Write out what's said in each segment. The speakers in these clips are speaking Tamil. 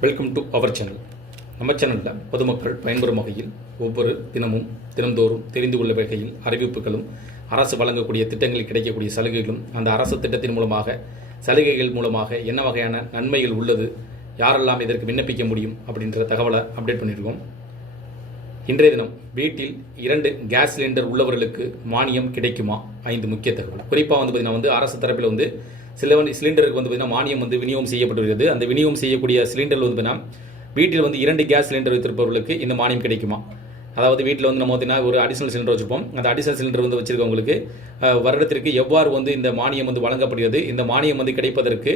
Welcome to our channel. நம்ம சேனலில் பொதுமக்கள் பயன்பெறும் வகையில் ஒவ்வொரு தினந்தோறும் தெரிந்து கொள்ள வகையில் அறிவிப்புகளும் அரசு வழங்கக்கூடிய திட்டங்களில் கிடைக்கக்கூடிய சலுகைகளும் அந்த அரசு திட்டத்தின் மூலமாக சலுகைகள் மூலமாக என்ன வகையான நன்மைகள் உள்ளது, யாரெல்லாம் இதற்கு விண்ணப்பிக்க முடியும் அப்படின்ற தகவலை அப்டேட் பண்ணியிருக்கோம். இன்றைய தினம் வீட்டில் 2 கேஸ் சிலிண்டர் உள்ளவர்களுக்கு மானியம் கிடைக்குமா? 5 முக்கிய தகவல். குறிப்பாக பார்த்தீங்கன்னா அரசு தரப்பில் சில சிலிண்டருக்கு பார்த்தீங்கன்னா மானியம் விநியோகம் செய்யப்பட்டு வருகிறது. அந்த விநியோகம் செய்யக்கூடிய சிலிண்டர் பார்த்தீங்கன்னா வீட்டில் 2 கேஸ் சிலிண்டர் வைத்திருப்பவர்களுக்கு இந்த மானியம் கிடைக்குமா? அதாவது வீட்டில் நம்ம பார்த்தீங்கன்னா ஒரு அடிஷனல் சிலிண்டர் வச்சுப்போம். அந்த அடிஷனல் சிலிண்டர் வச்சிருக்கவங்களுக்கு வருடத்திற்கு எவ்வாறு இந்த மானியம் வழங்கப்படுகிறது, இந்த மானியம் கிடைப்பதற்கு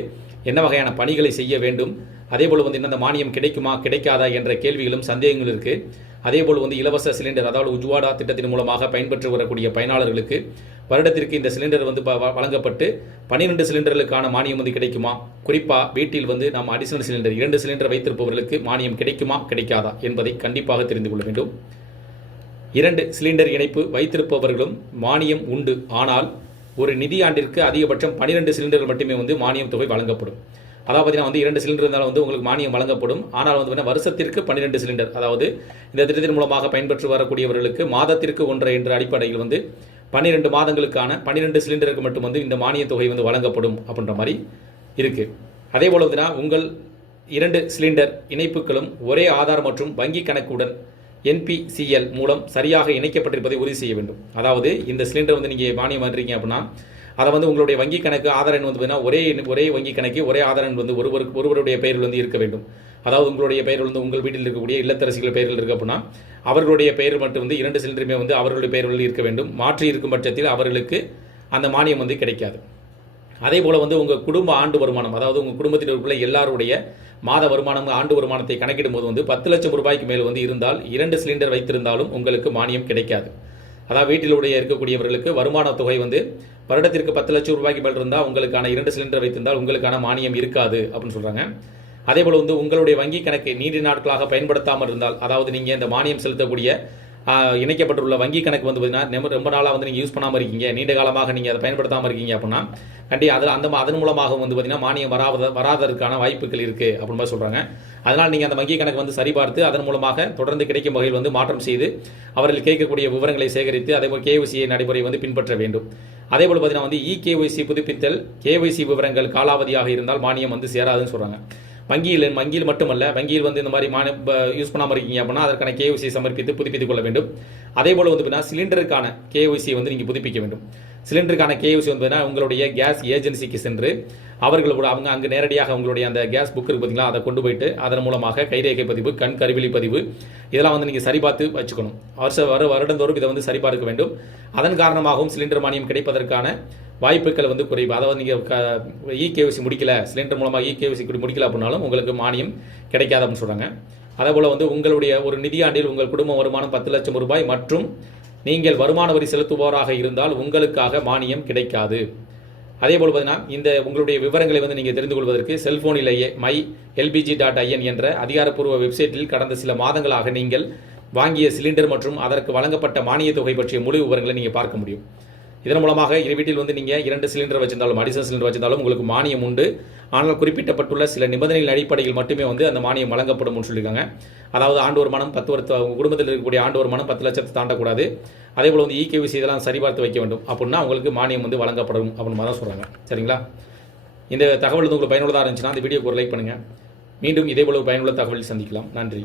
என்ன வகையான பணிகளை செய்ய வேண்டும், அதே போல் இந்த மானியம் கிடைக்குமா கிடைக்காதா என்ற கேள்விகளும் சந்தேகங்கள் இருக்குது. அதே போல் இலவச சிலிண்டர், அதாவது உஜ்வாலா திட்டத்தின் மூலமாக பயன்பெற்று வரக்கூடிய பயனாளர்களுக்கு வருடத்திற்கு இந்த சிலிண்டர் வழங்கப்பட்டு 12 சிலிண்டர்களுக்கான மானியம் கிடைக்குமா? குறிப்பாக வீட்டில் நாம் அடிஷனல் சிலிண்டர் 2 சிலிண்டர் வைத்திருப்பவர்களுக்கு மானியம் கிடைக்குமா கிடைக்காதா என்பதை கண்டிப்பாக தெரிந்து கொள்ள வேண்டும். 2 சிலிண்டர் இணைப்பு வைத்திருப்பவர்களும் மானியம் உண்டு. ஆனால் ஒரு நிதியாண்டிற்கு அதிகபட்சம் 12 சிலிண்டர்கள் மட்டுமே மானியம் தொகை வழங்கப்படும். அதாவது பார்த்தீங்கன்னா 2 சிலிண்டர் இருந்தாலும் உங்களுக்கு மானியம் வழங்கப்படும். ஆனால் வருஷத்திற்கு 12 சிலிண்டர், அதாவது இந்த திட்டத்தின் மூலமாக பயன்பெற்று வரக்கூடியவர்களுக்கு மாதத்திற்கு 1 என்ற அடிப்படையில் 12 மாதங்களுக்கான 12 சிலிண்டருக்கு மட்டும் இந்த மானிய தொகை வழங்கப்படும் அப்படின்ற மாதிரி இருக்கு. அதே போல உங்கள் 2 சிலிண்டர் இணைப்புகளும் ஒரே ஆதார் மற்றும் வங்கி கணக்குடன் NPCL மூலம் சரியாக இணைக்கப்பட்டிருப்பதை உறுதி செய்ய வேண்டும். அதாவது இந்த சிலிண்டர் நீங்கள் மானியம் வாங்குறீங்க அப்படின்னா அதை உங்களுடைய வங்கி கணக்கு ஆதார் எண் ஒரே வங்கி கணக்கு ஒரே ஆதார் எண் ஒருவருடைய பெயரில் இருக்க வேண்டும். அதாவது உங்களுடைய பெயர் உங்கள் வீட்டில் இருக்கக்கூடிய இல்லத்தரசிகள் பெயரில் இருக்கு அப்படின்னா அவர்களுடைய பெயர் மட்டும் 2 சிலிண்டருமே அவர்களுடைய பெயரில் இருக்க வேண்டும். மாற்றி இருக்கும் பட்சத்தில் அவர்களுக்கு அந்த மானியம் கிடைக்காது. அதே போல் உங்கள் குடும்ப ஆண்டு வருமானம், அதாவது உங்கள் குடும்பத்தில் உள்ள எல்லாருடைய மாத வருமானம் ஆண்டு வருமானத்தை கணக்கிடும் போது 10 லட்சம் ரூபாய்க்கு மேல் இருந்தால் 2 சிலிண்டர் வைத்திருந்தாலும் உங்களுக்கு மானியம் கிடைக்காது. அதாவது வீட்டிலுடைய இருக்கக்கூடியவர்களுக்கு வருமான தொகை வருடத்திற்கு 10 லட்சம் ரூபாய்க்கு மேல் இருந்தால் உங்களுக்கான 2 சிலிண்டர் வைத்திருந்தால் உங்களுக்கான மானியம் இருக்காது அப்படின்னு சொல்கிறாங்க. அதே போல் உங்களுடைய வங்கி கணக்கை நீண்ட நாட்களாக பயன்படுத்தாமல் இருந்தால், அதாவது நீங்கள் இந்த மானியம் செலுத்தக்கூடிய இணைக்கப்பட்டுள்ள வங்கி கணக்கு பார்த்தீங்கன்னா ரொம்ப நாளாக நீங்கள் யூஸ் பண்ணாமல் இருக்கீங்க, நீண்ட காலமாக நீங்கள் அதை பயன்படுத்தாமல் இருக்கீங்க அப்படின்னா அதன் மூலமாக பார்த்தீங்கன்னா மானியம் வராததற்கான வாய்ப்புகள் இருக்குது அப்படின்னு மாதிரி சொல்கிறாங்க. அதனால் நீங்கள் அந்த வங்கி கணக்கு சரிபார்த்து அதன் மூலமாக தொடர்ந்து கிடைக்கும் வகையில் மாற்றம் செய்து அவர்கள் கேட்கக்கூடிய விவரங்களை சேகரித்து அதே போல் KYC நடைமுறை பின்பற்ற வேண்டும். அதே போல் பார்த்தீங்கன்னா EKYC புதுப்பித்தல் KYC விவரங்கள் காலாவதியாக இருந்தால் மானியம் சேராதுன்னு சொல்கிறாங்க. வங்கியில் மட்டுமல்ல, வங்கியில் இந்த மாதிரி யூஸ் பண்ணாமல் இருக்கீங்க அப்படின்னா அதற்கான KYC சமர்ப்பித்து புதுப்பித்துக் கொள்ள வேண்டும். அதே போல் சிலிண்டருக்கான KYC நீங்கள் புதுப்பிக்க வேண்டும். சிலிண்டருக்கான KYC உங்களுடைய கேஸ் ஏஜென்சிக்கு சென்று அவர்களோட அங்கே நேரடியாக உங்களுடைய அந்த கேஸ் புக் இருக்கு பார்த்தீங்களா, அதை கொண்டு போயிட்டு அதன் மூலமாக கைரேகை பதிவு, கண் கருவிழி பதிவு இதெல்லாம் நீங்கள் சரிபார்த்து வச்சுக்கணும். வருடந்தோறும் இதை சரிபார்க்க வேண்டும். அதன் காரணமாகவும் சிலிண்டர் மானியம் கிடைப்பதற்கான வாய்ப்புகள் குறைவு. அதாவது நீங்கள் EKYC முடிக்கல, சிலிண்டர் மூலமாக EKYC முடிக்கல அப்படின்னாலும் உங்களுக்கு மானியம் கிடைக்காது அப்படின்னு சொல்கிறாங்க. அதே போல் உங்களுடைய ஒரு நிதியாண்டில் உங்கள் குடும்ப வருமானம் 10 லட்சம் ரூபாய் மற்றும் நீங்கள் வருமான வரி செலுத்துபவராக இருந்தால் உங்களுக்காக மானியம் கிடைக்காது. அதே போல் பார்த்தீங்கன்னா இந்த உங்களுடைய விவரங்களை நீங்கள் தெரிந்து கொள்வதற்கு செல்போனிலேயே mylpg.in என்ற அதிகாரப்பூர்வ வெப்சைட்டில் கடந்த சில மாதங்களாக நீங்கள் வாங்கிய சிலிண்டர் மற்றும் அதற்கு வழங்கப்பட்ட மானிய தொகை பற்றிய முழு விவரங்களை நீங்கள் பார்க்க முடியும். இதன் மூலமாக வீட்டில் நீங்கள் 2 சிலிண்டர் வச்சிருந்தாலும் அடிஷனல் சிலிண்டர் வச்சிருந்தாலும் உங்களுக்கு மானியம் உண்டு. ஆனால் குறிப்பிட்டப்பட்டுள்ள சில நிபந்தனைகள் அடிப்படையில் மட்டுமே அந்த மானியம் வழங்கப்படும் சொல்லியிருக்காங்க. அதாவது ஆண்டு வருமானம் 10 குடும்பத்தில் இருக்கக்கூடிய ஆண்டு வருமானம் 10 லட்சத்தை தாண்டக்கூடாது. அதே போல் EKYC இதெல்லாம் சரிபார்த்து வைக்க வேண்டும். அப்படின்னா உங்களுக்கு மானியம் வழங்கப்படும் அப்படின்னு தான் சொல்கிறாங்க. சரிங்களா? இந்த தகவல் உங்களுக்கு பயனுள்ளதாக இருந்துச்சுன்னா அந்த வீடியோக்கு ஒரு லைக் பண்ணுங்கள். மீண்டும் இதே போல பயனுள்ள தகவலில் சந்திக்கலாம். நன்றி.